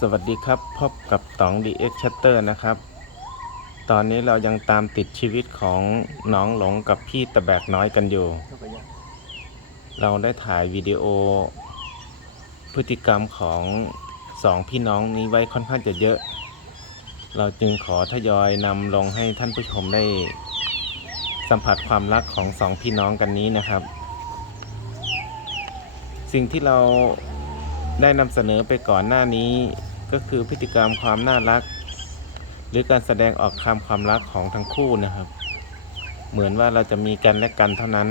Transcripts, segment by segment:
สวัสดีครับ พบกับต๋อง DX Shutter นะครับ ตอนนี้เรายังตามติดชีวิตของน้องหลงกับพี่ตะแบกน้อยกันอยู่ เราได้ถ่ายวิดีโอ พฤติกรรมของสองพี่น้องนี้ไว้ค่อนข้างจะเยอะ เราจึงขอทยอยนำลงให้ท่านผู้ชมได้ สัมผัสความรักของสองพี่น้องกันนี้นะครับ สิ่งที่เรา ได้นำเสนอไปก่อนหน้านี้ ก็คือพฤติกรรมความน่ารัก หรือการแสดงออกคำความรักของทั้งคู่นะครับ เหมือนว่าเราจะมีกันและกันเท่านั้น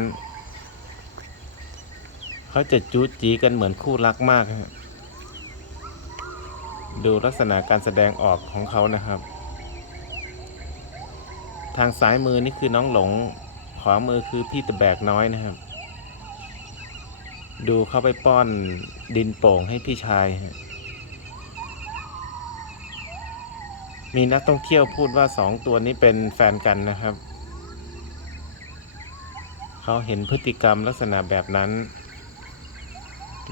เขาจะจู้จีกันเหมือนคู่รักมากฮะดูลักษณะการแสดงออกของเขานะครับ ทางซ้ายมือนี่คือน้องหลง ขวามือคือพี่ตะแบกน้อยนะครับ ดูเข้าไปป้อนดินโป่งให้พี่ชาย มีนักท่องเที่ยวพูดว่าสองตัวนี้เป็นแฟนกันนะครับ เขาเห็นพฤติกรรมลักษณะแบบนั้น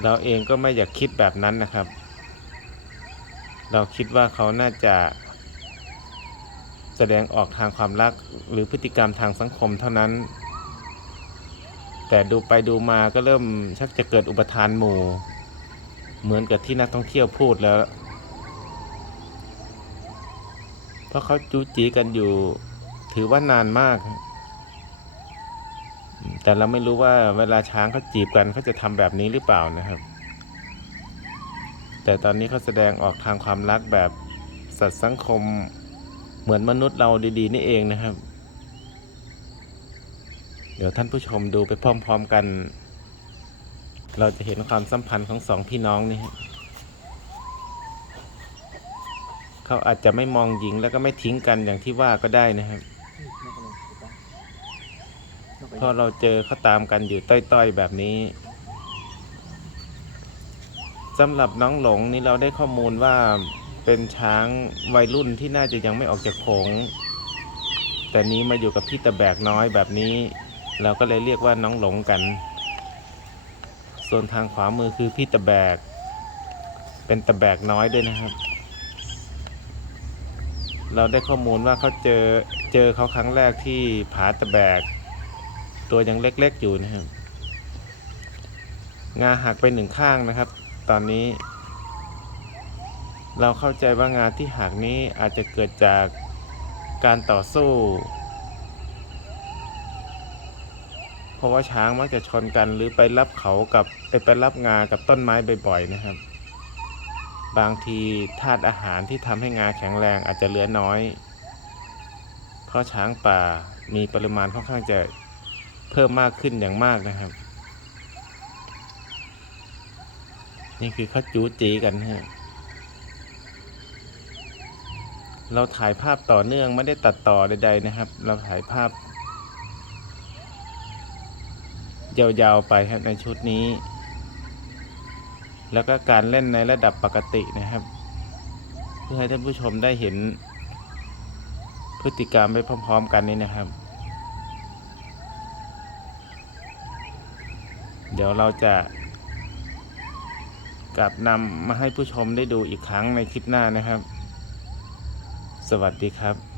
เราเองก็ไม่อยากคิดแบบนั้นนะครับ เราคิดว่าเขาน่าจะแสดงออกทางความรักหรือพฤติกรรมทางสังคมเท่านั้น แต่ดูไปดูมาก็เริ่มชักจะเกิดอุปทานหมู่ เหมือนกับที่นักท่องเที่ยวพูดแล้ว เพราะเขาจูจีกันอยู่ ถือว่านานมาก แต่เราไม่รู้ว่าเวลาช้างเขาจีบกันเขาจะทำแบบนี้หรือเปล่านะครับ แต่ตอนนี้เขาแสดงออกทางความรักแบบสัตว์สังคมเหมือนมนุษย์เราดีๆนี่เองนะครับ เดี๋ยวท่านผู้ชมดูไปพร้อมๆกัน เราจะเห็นความสัมพันธ์ของสองพี่น้องนี่เขาอาจจะไม่มองหญิงแล้วก็ไม่ทิ้งกันอย่างที่ว่าก็ได้นะครับเพราะเราเจอเขาตามกันอยู่ต้อยๆแบบนี้สำหรับน้องหลงนี่เราได้ข้อมูลว่าเป็นช้างวัยรุ่นที่น่าจะยังไม่ออกจากโขงแต่นี้มาอยู่กับพี่ตะแบกน้อยแบบนี้ เราก็เลยเรียกว่าน้องหลงกัน ส่วนทางขวามือคือพี่ตะแบก เป็นตะแบกน้อยด้วยนะครับ เราได้ข้อมูลว่าเขาเจอเจอเขาครั้งแรกที่ผาตะแบก ตัวยังเล็กๆอยู่นะครับ งาหักไปหนึ่งข้างนะครับ ตอนนี้ เราเข้าใจว่างาที่หักนี้อาจจะเกิดจากการต่อสู้ เพ ราะว่าช้างมักจะชนกันหรือไปรับเขากับเอ้ยไปรับงากับต้นไม้บ่อยๆนะครับ บางทีธาตุอาหารที่ทำให้งาแข็งแรงอาจจะเหลือน้อย เพราะช้างป่ามีปริมาณค่อนข้างจะเพิ่มมากขึ้นอย่างมากนะครับ นี่คือเขาจูจีกันฮะเราถ่ายภาพต่อเนื่องไม่ได้ตัดต่อใดๆนะครับ เราถ่ายภาพ ยาวๆไปครับในชุดนี้ แล้วก็การเล่นในระดับปกตินะครับ เพื่อให้ท่านผู้ชมได้เห็น พฤติกรรมไปพร้อม ๆ กันนี่นะครับ เดี๋ยวเราจะกลับนำมาให้ผู้ชมได้ดูอีกครั้งในคลิปหน้านะครับ สวัสดีครับ